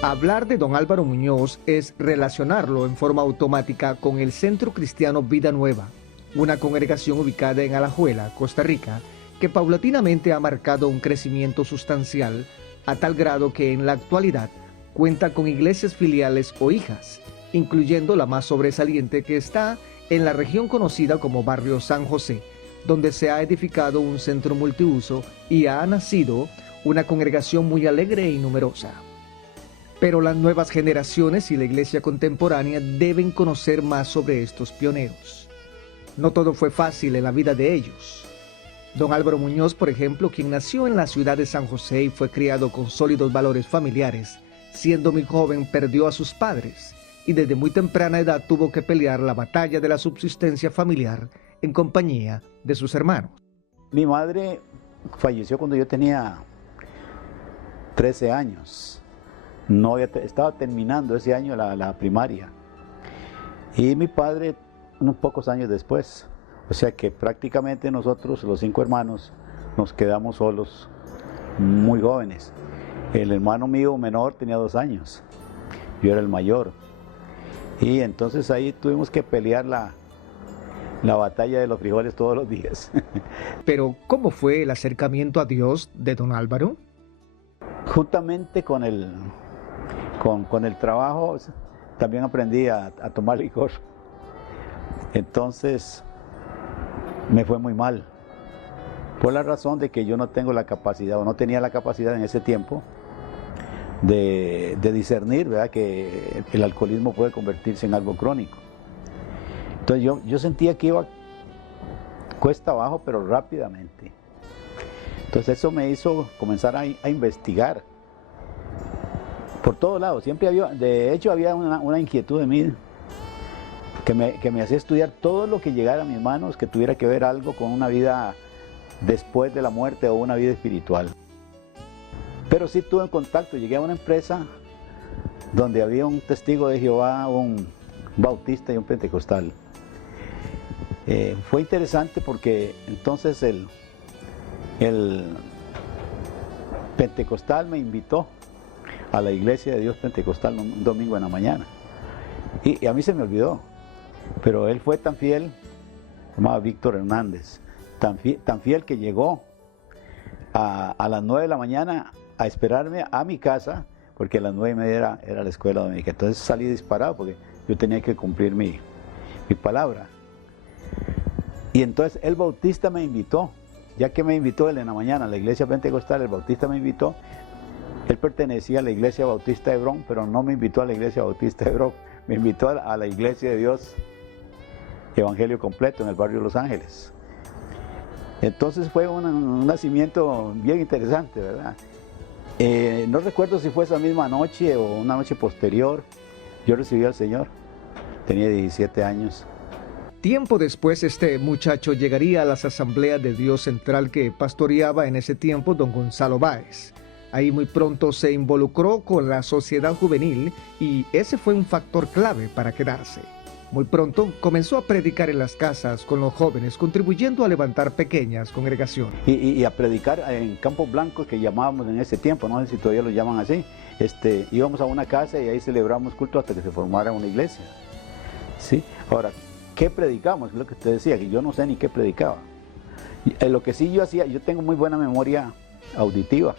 Hablar de don Álvaro Muñoz es relacionarlo en forma automática con el Centro Cristiano Vida Nueva, una congregación ubicada en Alajuela, Costa Rica, que paulatinamente ha marcado un crecimiento sustancial a tal grado que en la actualidad cuenta con iglesias filiales o hijas, incluyendo la más sobresaliente que está en la región conocida como Barrio San José, donde se ha edificado un centro multiuso y ha nacido una congregación muy alegre y numerosa. Pero las nuevas generaciones y la iglesia contemporánea deben conocer más sobre estos pioneros. No todo fue fácil en la vida de ellos. Don Álvaro Muñoz, por ejemplo, quien nació en la ciudad de San José y fue criado con sólidos valores familiares, siendo muy joven perdió a sus padres y desde muy temprana edad tuvo que pelear la batalla de la subsistencia familiar en compañía de sus hermanos. Mi madre falleció cuando yo tenía 13 años. Estaba terminando ese año la primaria. Y mi padre unos pocos años después. O sea que prácticamente nosotros, los 5 hermanos, nos quedamos solos muy jóvenes. El hermano mío menor tenía 2 años. Yo era el mayor. Y entonces ahí tuvimos que pelear la batalla de los frijoles todos los días. Pero, ¿cómo fue el acercamiento a Dios de don Álvaro? Juntamente con el trabajo también aprendí a tomar licor. Entonces me fue muy mal, por la razón de que yo no tengo la capacidad, o no tenía la capacidad en ese tiempo, de discernir, ¿verdad?, que el alcoholismo puede convertirse en algo crónico. Entonces yo sentía que iba cuesta abajo, pero rápidamente. Entonces eso me hizo comenzar a investigar por todos lados. Siempre había una inquietud de mí que me hacía estudiar todo lo que llegara a mis manos, que tuviera que ver algo con una vida después de la muerte o una vida espiritual. Pero sí tuve en contacto, llegué a una empresa donde había un testigo de Jehová, un bautista y un pentecostal. Fue interesante porque entonces el pentecostal me invitó a la iglesia de Dios pentecostal un domingo en la mañana. Y a mí se me olvidó, pero él fue tan fiel, se llamaba Víctor Hernández, tan fiel que llegó a las 9 de la mañana a esperarme a mi casa, porque a las 9:30 era la escuela dominical. Entonces salí disparado porque yo tenía que cumplir mi palabra. Y entonces el bautista me invitó, ya que me invitó él en la mañana a la iglesia pentecostal, el bautista me invitó. Él pertenecía a la iglesia bautista de Hebrón, pero no me invitó a la iglesia bautista de Hebrón, me invitó a la iglesia de Dios Evangelio Completo en el barrio Los Ángeles. Entonces fue un nacimiento bien interesante, ¿verdad? No recuerdo si fue esa misma noche o una noche posterior, yo recibí al Señor, tenía 17 años. Tiempo después este muchacho llegaría a las asambleas de Dios Central que pastoreaba en ese tiempo don Gonzalo Báez. Ahí muy pronto se involucró con la sociedad juvenil y ese fue un factor clave para quedarse. Muy pronto comenzó a predicar en las casas con los jóvenes, contribuyendo a levantar pequeñas congregaciones. Y a predicar en Campos Blancos, que llamábamos en ese tiempo, no sé si todavía lo llaman así. Íbamos a una casa y ahí celebramos culto hasta que se formara una iglesia. ¿Sí? Ahora, ¿qué predicamos? Es lo que usted decía, que yo no sé ni qué predicaba. Lo que sí yo hacía, yo tengo muy buena memoria auditiva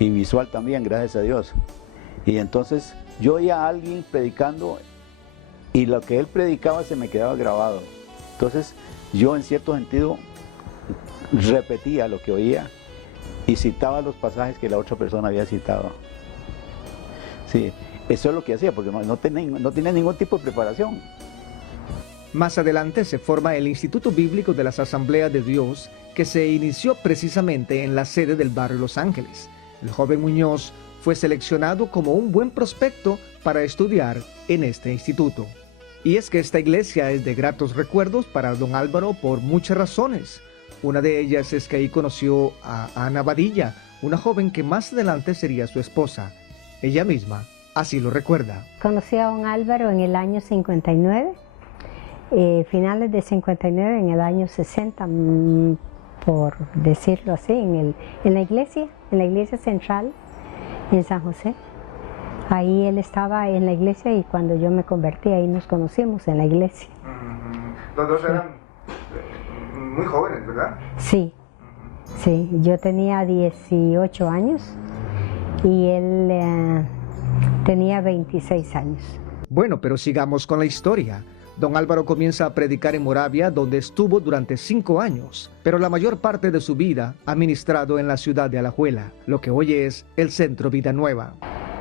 y visual también, gracias a Dios. Y entonces yo oía a alguien predicando y lo que él predicaba se me quedaba grabado. Entonces yo en cierto sentido repetía lo que oía y citaba los pasajes que la otra persona había citado. Sí, eso es lo que hacía, porque no tenía ningún tipo de preparación. Más adelante se forma el Instituto Bíblico de las Asambleas de Dios, que se inició precisamente en la sede del barrio Los Ángeles. El joven Muñoz fue seleccionado como un buen prospecto para estudiar en este instituto. Y es que esta iglesia es de gratos recuerdos para don Álvaro por muchas razones. Una de ellas es que ahí conoció a Ana Badilla, una joven que más adelante sería su esposa. Ella misma así lo recuerda. Conocí a don Álvaro en el año 59, finales de 59, en el año 60, por decirlo así, en la iglesia central en San José. Ahí él estaba en la iglesia y cuando yo me convertí, ahí nos conocimos en la iglesia. Los dos eran muy jóvenes, ¿verdad? Sí, sí, yo tenía 18 años y él tenía 26 años. Bueno, pero sigamos con la historia. Don Álvaro comienza a predicar en Moravia, donde estuvo durante 5 años, pero la mayor parte de su vida ha ministrado en la ciudad de Alajuela, lo que hoy es el Centro Vida Nueva.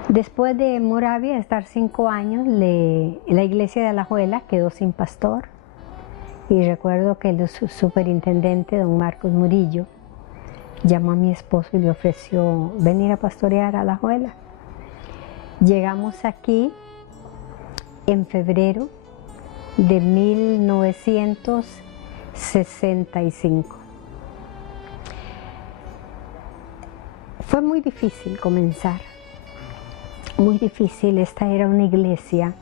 Después de Moravia estar 5 años, la iglesia de Alajuela quedó sin pastor. Y recuerdo que el superintendente, don Marcos Murillo, llamó a mi esposo y le ofreció venir a pastorear a Alajuela. Llegamos aquí en febrero de 1965. Fue muy difícil comenzar, muy difícil. Esta era una iglesia,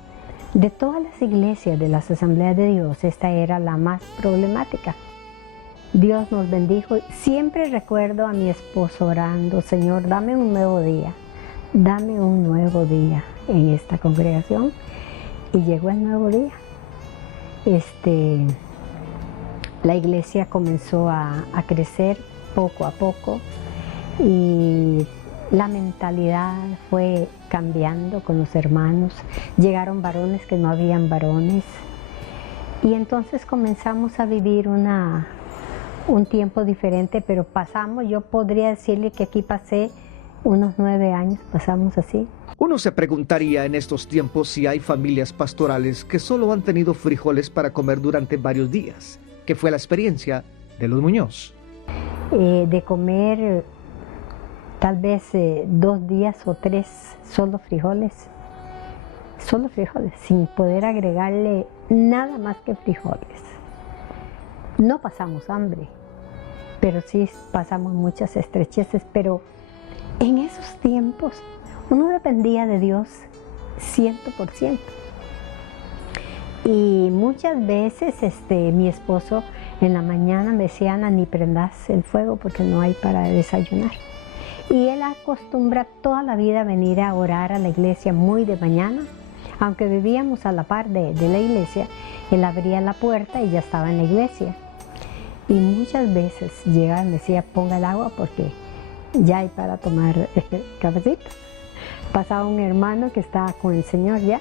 de todas las iglesias de las Asambleas de Dios, esta era la más problemática. Dios nos bendijo. Siempre recuerdo a mi esposo orando: Señor, dame un nuevo día en esta congregación. Y llegó el nuevo día. La iglesia comenzó a crecer poco a poco y la mentalidad fue cambiando con los hermanos. Llegaron varones que no habían varones y entonces comenzamos a vivir un tiempo diferente, pero yo podría decirle que aquí pasé unos 9 años, pasamos así. Uno se preguntaría en estos tiempos si hay familias pastorales que solo han tenido frijoles para comer durante varios días, que fue la experiencia de los Muñoz. De comer tal vez 2 días o 3 solo frijoles, sin poder agregarle nada más que frijoles. No pasamos hambre, pero sí pasamos muchas estrecheces, pero en esos tiempos uno dependía de Dios 100%. Y muchas veces mi esposo en la mañana me decía: Ana, ni prendas el fuego porque no hay para desayunar. Y él acostumbra toda la vida a venir a orar a la iglesia muy de mañana. Aunque vivíamos a la par de la iglesia, él abría la puerta y ya estaba en la iglesia. Y muchas veces llegaba y me decía: ponga el agua porque ya hay para tomar cafecito. Pasaba un hermano que estaba con el Señor ya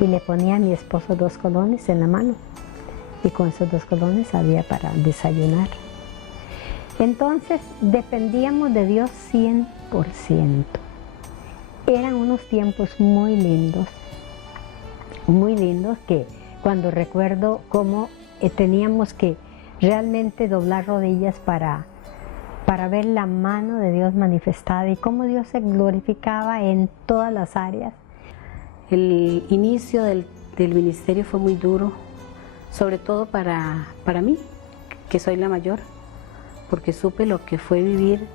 y le ponía a mi esposo 2 colones en la mano y con esos 2 colones había para desayunar. Entonces dependíamos de Dios 100%. Eran unos tiempos muy lindos que cuando recuerdo cómo teníamos que realmente doblar rodillas para ver la mano de Dios manifestada y cómo Dios se glorificaba en todas las áreas. El inicio del ministerio fue muy duro, sobre todo para mí, que soy la mayor, porque supe lo que fue vivir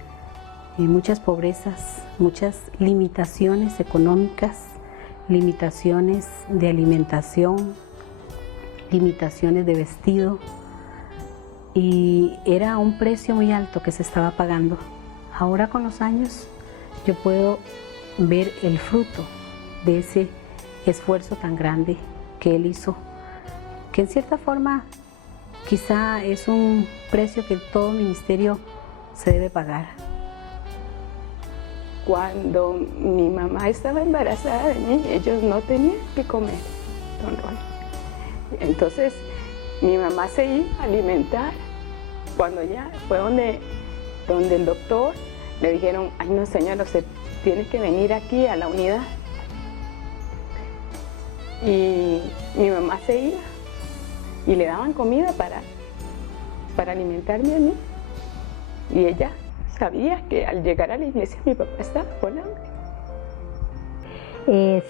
muchas pobrezas, muchas limitaciones económicas, limitaciones de alimentación, limitaciones de vestido. Y era un precio muy alto que se estaba pagando. Ahora con los años yo puedo ver el fruto de ese esfuerzo tan grande que él hizo, que en cierta forma quizá es un precio que todo ministerio se debe pagar. Cuando mi mamá estaba embarazada de mí, ellos no tenían que comer, don Ronnie. Entonces mi mamá se iba a alimentar. Cuando ya fue donde el doctor, le dijeron: ay no señora, usted tiene que venir aquí a la unidad. Y mi mamá se iba y le daban comida para alimentarme a mí. Y ella sabía que al llegar a la iglesia mi papá estaba con hambre.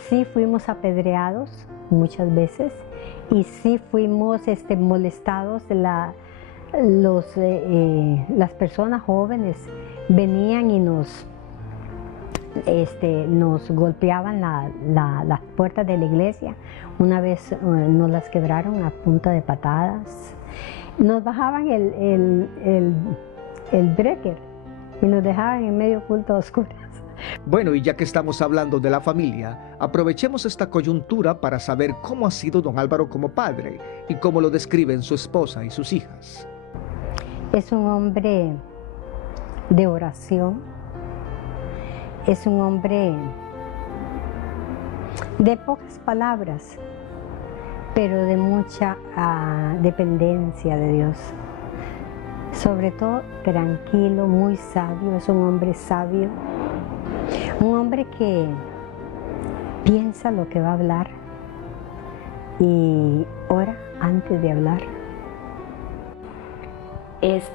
Sí fuimos apedreados muchas veces y sí fuimos molestados. Las personas jóvenes venían y nos golpeaban las puertas de la iglesia. Una vez nos las quebraron a punta de patadas. Nos bajaban el breaker y nos dejaban en medio culto a oscuras. Bueno, y ya que estamos hablando de la familia, aprovechemos esta coyuntura para saber cómo ha sido don Álvaro como padre y cómo lo describen su esposa y sus hijas. Es un hombre de oración, es un hombre de pocas palabras, pero de mucha dependencia de Dios. Sobre todo tranquilo, muy sabio, es un hombre sabio, un hombre que piensa lo que va a hablar y ora antes de hablar.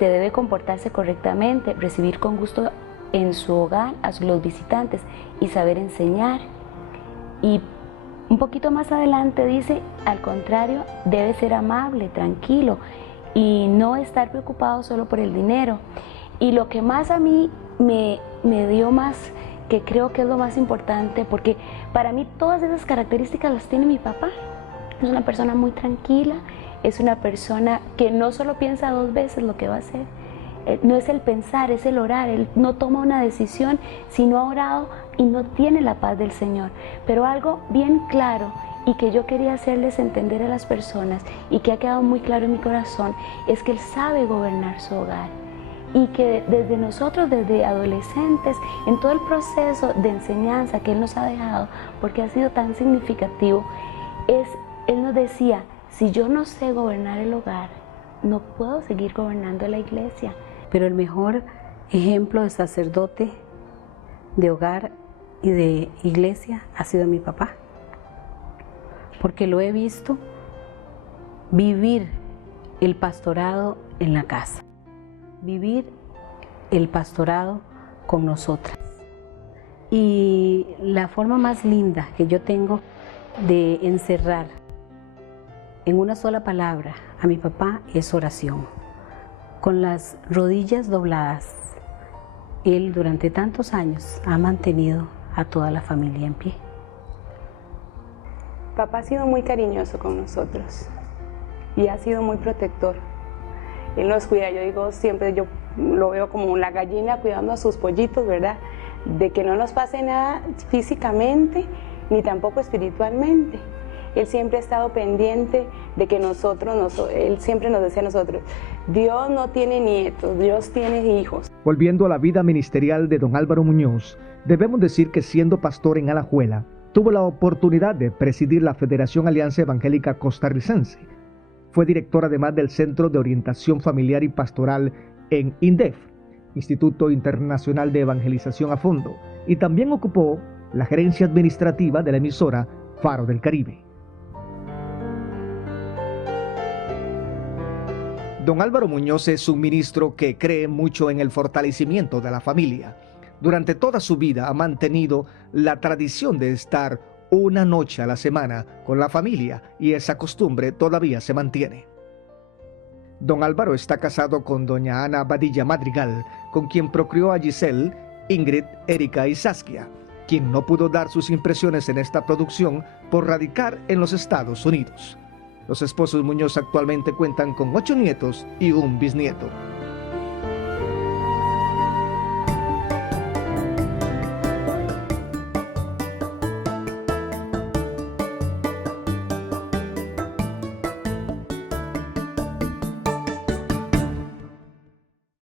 Debe comportarse correctamente, recibir con gusto en su hogar a los visitantes y saber enseñar. Y un poquito más adelante dice, al contrario, debe ser amable, tranquilo y no estar preocupado solo por el dinero. Y lo que más a mí me dio más, que creo que es lo más importante, porque para mí todas esas características las tiene mi papá. Es una persona muy tranquila, es una persona que no solo piensa 2 veces lo que va a hacer. No es el pensar, es el orar. Él no toma una decisión si no ha orado y no tiene la paz del Señor. Pero algo bien claro y que yo quería hacerles entender a las personas y que ha quedado muy claro en mi corazón es que Él sabe gobernar su hogar. Y que desde nosotros, desde adolescentes, en todo el proceso de enseñanza que Él nos ha dejado, porque ha sido tan significativo, Él nos decía, si yo no sé gobernar el hogar, no puedo seguir gobernando la iglesia. Pero el mejor ejemplo de sacerdote, de hogar y de iglesia ha sido mi papá. Porque lo he visto vivir el pastorado en la casa, vivir el pastorado con nosotras. Y la forma más linda que yo tengo de encerrar en una sola palabra a mi papá es oración. Con las rodillas dobladas, él durante tantos años ha mantenido a toda la familia en pie. Papá ha sido muy cariñoso con nosotros y ha sido muy protector. Él nos cuida, yo digo siempre, yo lo veo como la gallina cuidando a sus pollitos, ¿verdad? De que no nos pase nada físicamente ni tampoco espiritualmente. Él siempre ha estado pendiente de que él siempre nos decía a nosotros, Dios no tiene nietos, Dios tiene hijos. Volviendo a la vida ministerial de don Álvaro Muñoz, debemos decir que siendo pastor en Alajuela, tuvo la oportunidad de presidir la Federación Alianza Evangélica Costarricense. Fue director además del Centro de Orientación Familiar y Pastoral en INDEF, Instituto Internacional de Evangelización a Fondo, y también ocupó la gerencia administrativa de la emisora Faro del Caribe. Don Álvaro Muñoz es un ministro que cree mucho en el fortalecimiento de la familia. Durante toda su vida ha mantenido la tradición de estar una noche a la semana con la familia y esa costumbre todavía se mantiene. Don Álvaro está casado con doña Ana Badilla Madrigal, con quien procreó a Giselle, Ingrid, Erika y Saskia, quien no pudo dar sus impresiones en esta producción por radicar en los Estados Unidos. Los esposos Muñoz actualmente cuentan con 8 nietos y un bisnieto.